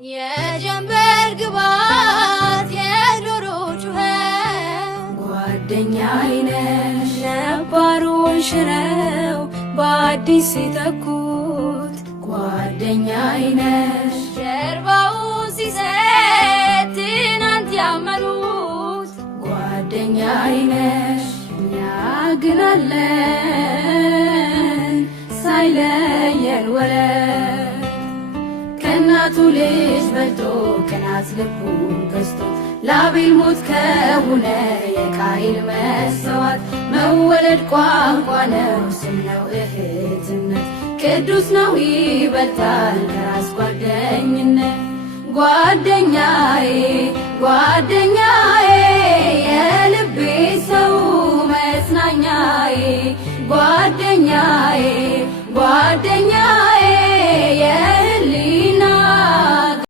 የጀንበር ግባት የዶሮ ጩኸት ጓደኛዬ ነሽ ነባሩን ሽረው በአዲስ ሲተኩት ጓደኛዬ ነሽ ጀርባውን ሲሰጥ ትናንት ያመኑት ጓደኛዬ ነሽ እኛ ግን አለን ሳይለየን ወረት ከእናቱ ልጅ በልጦ ቅናት ልቡን ገዝቶ ለአቤል ሞት ከሆነ የቃየል መሰዋት መወለድ ቋንቋ ነው ስም ነው እህትነት ቅዱስ ነው ይበልጣል ከራስ ጓደኝነት ጓደኛዬ ጓደኛ